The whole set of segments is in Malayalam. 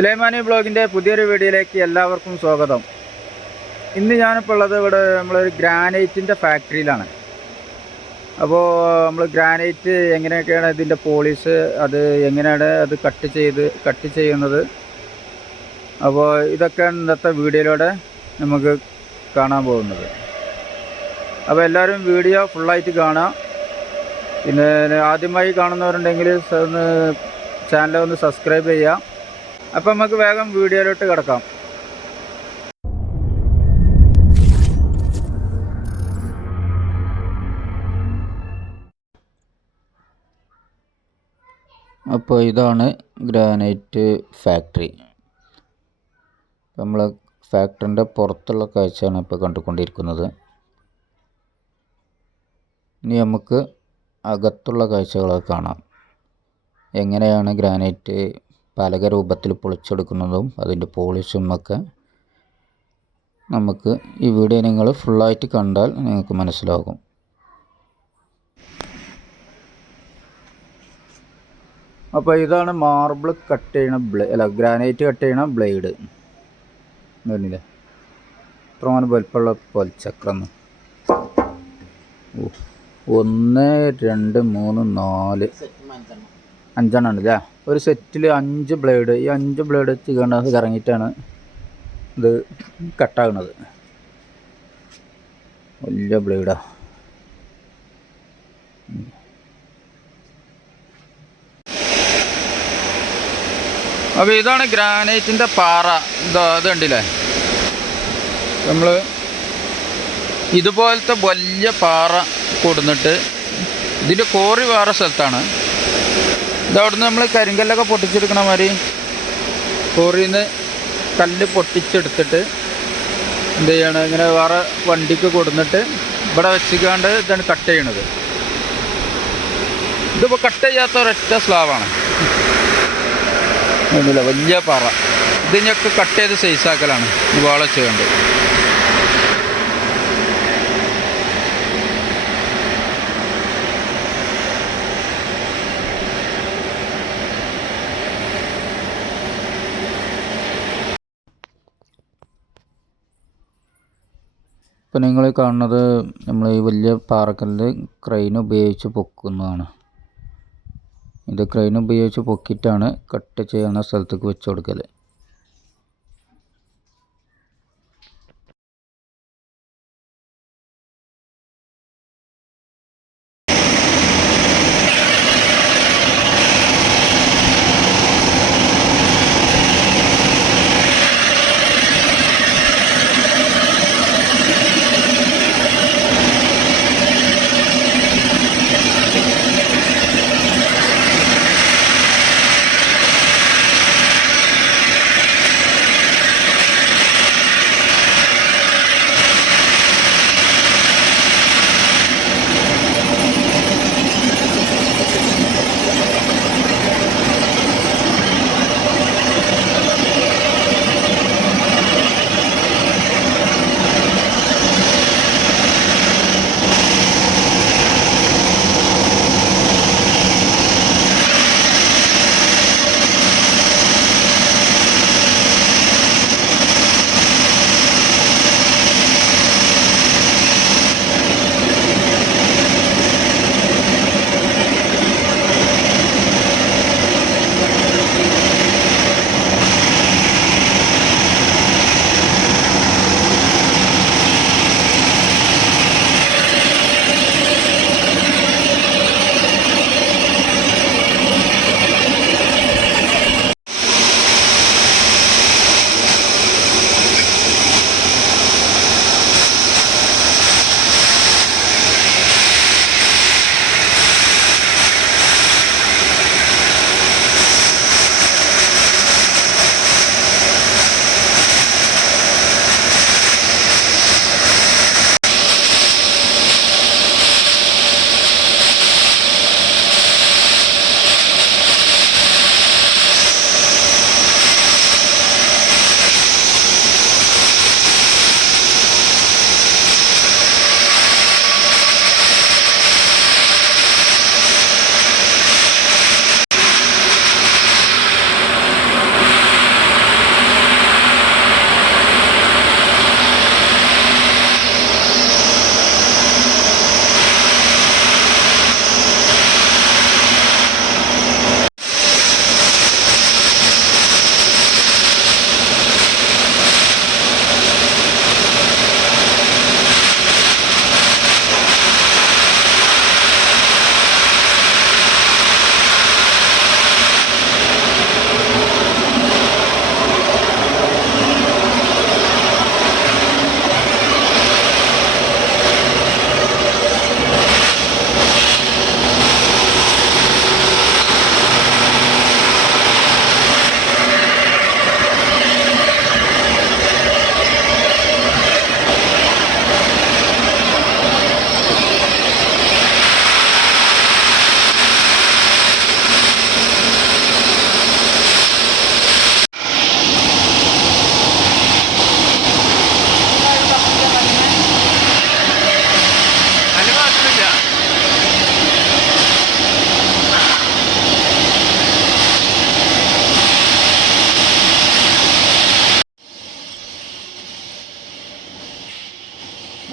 സുലൈമാനി ബ്ലോഗിൻ്റെ പുതിയൊരു വീഡിയോയിലേക്ക് എല്ലാവർക്കും സ്വാഗതം. ഇന്ന് ഞാനിപ്പോൾ ഉള്ളത് ഇവിടെ നമ്മളൊരു ഗ്രാനൈറ്റിൻ്റെ ഫാക്ടറിയിലാണ്. അപ്പോൾ നമ്മൾ ഗ്രാനൈറ്റ് എങ്ങനെയൊക്കെയാണ് ഇതിൻ്റെ പോളിഷ്, അത് എങ്ങനെയാണ് അത് കട്ട് ചെയ്യുന്നത്, അപ്പോൾ ഇതൊക്കെ ഇന്നത്തെ വീഡിയോയിലൂടെ നമുക്ക് കാണാൻ പോകുന്നത്. അപ്പോൾ എല്ലാവരും വീഡിയോ ഫുള്ളായിട്ട് കാണാം. പിന്നെ ആദ്യമായി കാണുന്നവരുണ്ടെങ്കിൽ ചാനൽ ഒന്ന് സബ്സ്ക്രൈബ് ചെയ്യാം. അപ്പം നമുക്ക് വേഗം വീഡിയോയിലോട്ട് കിടക്കാം. അപ്പോൾ ഇതാണ് ഗ്രാനൈറ്റ് ഫാക്ടറി. നമ്മൾ ഫാക്ടറിൻ്റെ പുറത്തുള്ള കാഴ്ചയാണ് ഇപ്പോൾ കണ്ടുകൊണ്ടിരിക്കുന്നത്. ഇനി നമുക്ക് അകത്തുള്ള കാഴ്ചകളൊക്കെ കാണാം. എങ്ങനെയാണ് ഗ്രാനൈറ്റ് പലക രൂപത്തിൽ പൊളിച്ചെടുക്കുന്നതും അതിൻ്റെ പോളിഷും ഒക്കെ നമുക്ക് ഈ വീഡിയോ നിങ്ങൾ ഫുള്ളായിട്ട് കണ്ടാൽ നിങ്ങൾക്ക് മനസ്സിലാകും. അപ്പോൾ ഇതാണ് മാർബിൾ കട്ട് ചെയ്യണ ഗ്രാനൈറ്റ് കട്ട് ചെയ്യണ ബ്ലേഡ്. പറഞ്ഞില്ലേ ഇത്രമാനം വലുപ്പമുള്ള പൊൽച്ചക്രം. 1 2 3 4 5 അല്ലേ? ഒരു സെറ്റിൽ 5 ബ്ലേഡ്. ഈ 5 ബ്ലേഡ് വെച്ച് അത് കറങ്ങിയിട്ടാണ് ഇത് കട്ടാകുന്നത്. വലിയ ബ്ലേഡാ. അപ്പോൾ ഇതാണ് ഗ്രാനൈറ്റിൻ്റെ പാറ. ഇത് കണ്ടില്ലേ? നമ്മൾ ഇതുപോലത്തെ വലിയ പാറ കൊടുന്നിട്ട് ഇതിൻ്റെ കോറി വേറെ സ്ഥലത്താണ്. ഇതവിടുന്ന് നമ്മൾ കരിങ്കല്ലൊക്കെ പൊട്ടിച്ചെടുക്കണ മാതിരി കോറിയിൽ നിന്ന് കല്ല് പൊട്ടിച്ചെടുത്തിട്ട് എന്ത് ചെയ്യണം, ഇങ്ങനെ വേറെ വണ്ടിക്ക് കൊടുന്നിട്ട് ഇവിടെ വെച്ചിക്കാണ്ട് ഇതാണ് കട്ട് ചെയ്യണത്. ഇതിപ്പോൾ കട്ട് ചെയ്യാത്ത ഒരൊറ്റ സ്ലാവാണ്. ഒന്നുമില്ല, വലിയ പാറ. ഇതിനൊക്കെ കട്ട് ചെയ്ത് സൈസാക്കലാണ് വാള ചെയ്യേണ്ടത്. ഇപ്പോൾ നിങ്ങൾ കാണുന്നത് നമ്മൾ ഈ വലിയ പാറക്കല്ല് ക്രെയിൻ ഉപയോഗിച്ച് പൊക്കുന്നതാണ്. ഇത് ക്രെയിൻ ഉപയോഗിച്ച് പൊക്കിയിട്ടാണ് കട്ട് ചെയ്യുന്ന സ്ഥലത്തേക്ക് വെച്ച് കൊടുക്കൽ.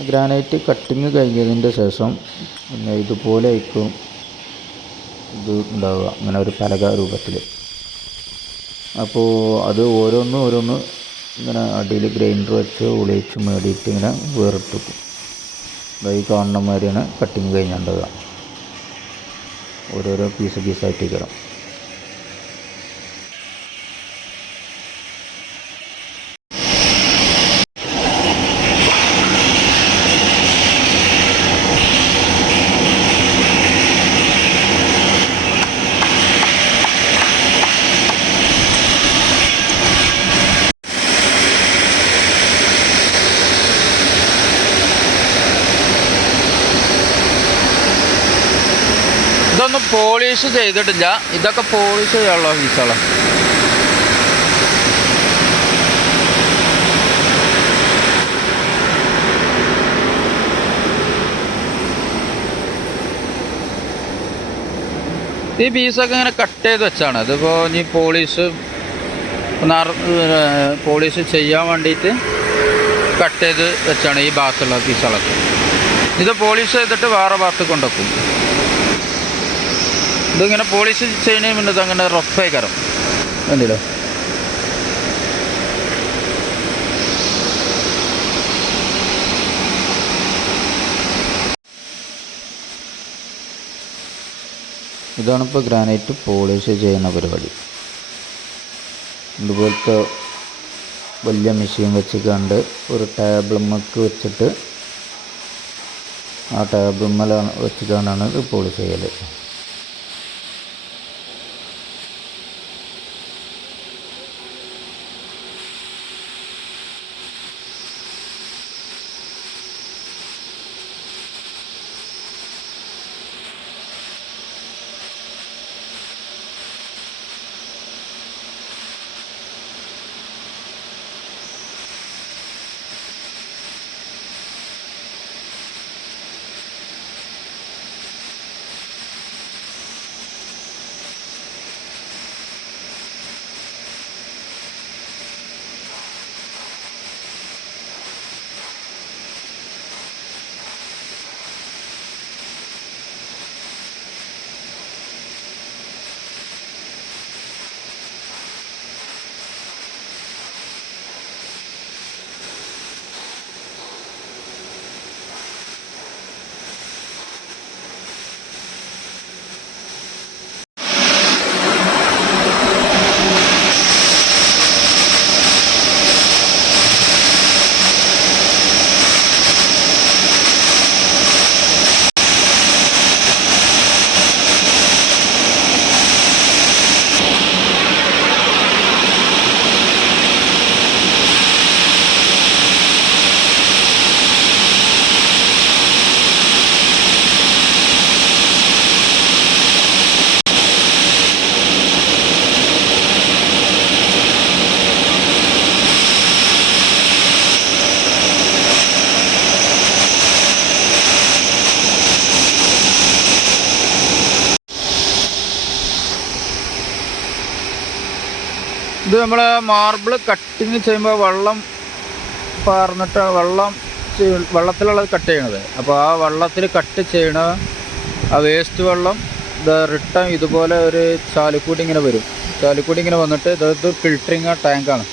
ഗ്രാനൈറ്റ് കട്ടിങ് കഴിഞ്ഞതിൻ്റെ ശേഷം പിന്നെ ഇതുപോലെ ആയിരിക്കും ഇത് ഉണ്ടാവുക, ഇങ്ങനെ ഒരു പലക രൂപത്തിൽ. അപ്പോൾ അത് ഓരോന്ന് ഇങ്ങനെ അടിയിൽ ഗ്രൈൻഡർ വെച്ച് ഉളിയിച്ച് മേടിയിട്ട് ഇങ്ങനെ വേറിട്ടിക്കും. ഈ കാണുന്ന മാതിരിയാണ് കട്ടിങ് കഴിഞ്ഞുണ്ടാവുക. ഓരോരോ പീസായിട്ട് കയറാം. ഇതൊന്നും പോളിഷ് ചെയ്തിട്ടില്ല, ഇതൊക്കെ പോളിഷ് ചെയ്യാനുള്ള പീസുകളാണ്. ഈ പീസൊക്കെ ഇങ്ങനെ കട്ട് ചെയ്ത് വെച്ചാണ്. അതിപ്പോൾ ഇനി പോളിഷ് ചെയ്യാൻ വേണ്ടിയിട്ട് കട്ട് ചെയ്ത് വെച്ചാണ് ഈ ഭാഗത്തുള്ള പീസുകളൊക്കെ. ഇത് പോളിഷ് ചെയ്തിട്ട് വേറെ ഭാഗത്ത് കൊണ്ടുവെക്കും. ഇതിങ്ങനെ പോളിഷ് ചെയ്യുന്നതിന് മുന്നേ അങ്ങനെ റഫായി കയറും എന്തല്ലോ. ഇതാണിപ്പോൾ ഗ്രാനൈറ്റ് പോളിഷ് ചെയ്യുന്ന പരിപാടി. ഇതുപോലത്തെ വലിയ മെഷീൻ വെച്ച് കണ്ട് ഒരു ടേബിൾമക്ക് വെച്ചിട്ട് ആ ടേബിൾമേലാണ് വെച്ച് കൊണ്ടാണ് ഇത് പോളിഷ് ചെയ്യൽ. ഇത് നമ്മൾ മാർബിൾ കട്ടിങ് ചെയ്യുമ്പോൾ വെള്ളം പാർന്നിട്ട് വെള്ളത്തിലുള്ളത് കട്ട് ചെയ്യണത്. അപ്പോൾ ആ വെള്ളത്തിൽ കട്ട് ചെയ്യണ ആ വേസ്റ്റ് വെള്ളം ഇത് റിട്ടേൺ ഇതുപോലെ ഒരു ചാലിക്കൂടി ഇങ്ങനെ വരും. ചാലിക്കൂടി ഇങ്ങനെ വന്നിട്ട് ഇത് ഫിൽറ്ററിങ് ടാങ്കാണ്.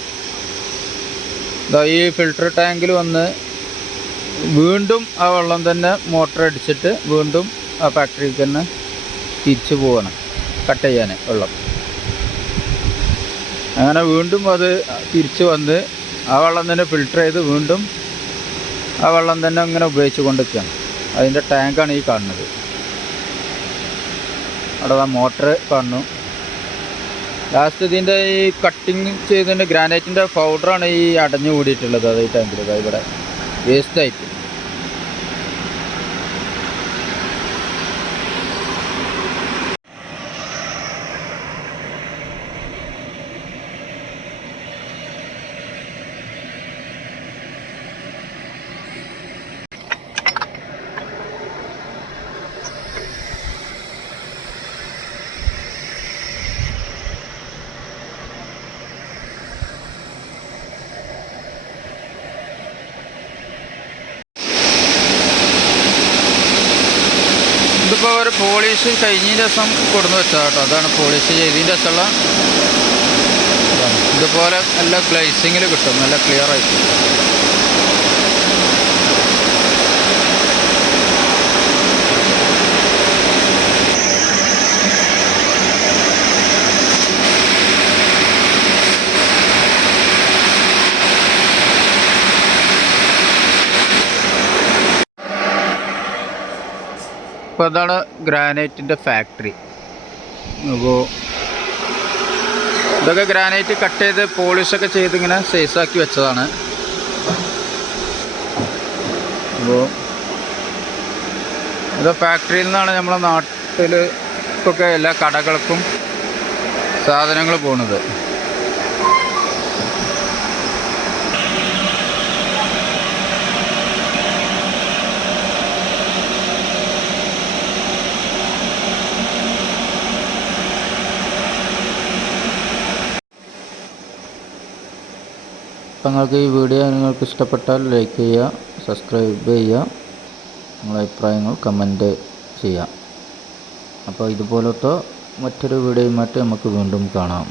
ഈ ഫിൽറ്റർ ടാങ്കിൽ വന്ന് വീണ്ടും ആ വെള്ളം തന്നെ മോട്ടർ അടിച്ചിട്ട് വീണ്ടും ആ ഫാക്ടറിക്ക് തന്നെ തിരിച്ചു പോവാണ് കട്ട് ചെയ്യാൻ വെള്ളം. അങ്ങനെ വീണ്ടും അത് തിരിച്ച് വന്ന് ആ വെള്ളം തന്നെ ഫിൽറ്റർ ചെയ്ത് വീണ്ടും ആ വെള്ളം തന്നെ ഇങ്ങനെ ഉപയോഗിച്ച് കൊണ്ടിരിക്കുകയാണ്. അതിൻ്റെ ടാങ്കാണ് ഈ കാണുന്നത്. അവിടെ ആ മോട്ടർ കാണുന്നു. ലാസ്റ്റ് ഇതിൻ്റെ ഈ കട്ടിങ് ചെയ്തതിൻ്റെ ഗ്രാനൈറ്റിൻ്റെ പൗഡറാണ് ഈ അടഞ്ഞു കൂടിയിട്ടുള്ളത്. അത് ഈ ടാങ്കിൽ ഇവിടെ വേസ്റ്റായിട്ട്. പോളിഷ് കഴിഞ്ഞ ദിവസം കൊടുന്ന് വെച്ചതാണ് കേട്ടോ. അതാണ് പോളിഷ് ചെയ്തതിൻ്റെ ശേഷമുള്ള. ഇതുപോലെ നല്ല ഗ്ലേസിങ്ങിൽ കിട്ടും, നല്ല ക്ലിയർ ആയിട്ട്. അപ്പോൾ അതാണ് ഗ്രാനൈറ്റിൻ്റെ ഫാക്ടറി. അപ്പോൾ ഇതൊക്കെ ഗ്രാനൈറ്റ് കട്ട് ചെയ്ത് പോളിഷൊക്കെ ചെയ്ത് ഇങ്ങനെ സൈസാക്കി വെച്ചതാണ്. അപ്പോൾ ഇത് ഫാക്ടറിയിൽ നിന്നാണ് നമ്മളെ നാട്ടിലൊക്കെ എല്ലാ കടകൾക്കും സാധനങ്ങൾ പോകുന്നത്. നിങ്ങൾക്ക് ഈ വീഡിയോ നിങ്ങൾക്ക് ഇഷ്ടപ്പെട്ടാൽ ലൈക്ക് ചെയ്യുക, സബ്സ്ക്രൈബ് ചെയ്യുക, നിങ്ങളുടെ അഭിപ്രായങ്ങൾ കമൻറ്റ് ചെയ്യുക. അപ്പോൾ ഇതുപോലത്തെ മറ്റൊരു വീഡിയോയുമായിട്ട് നമുക്ക് വീണ്ടും കാണാം.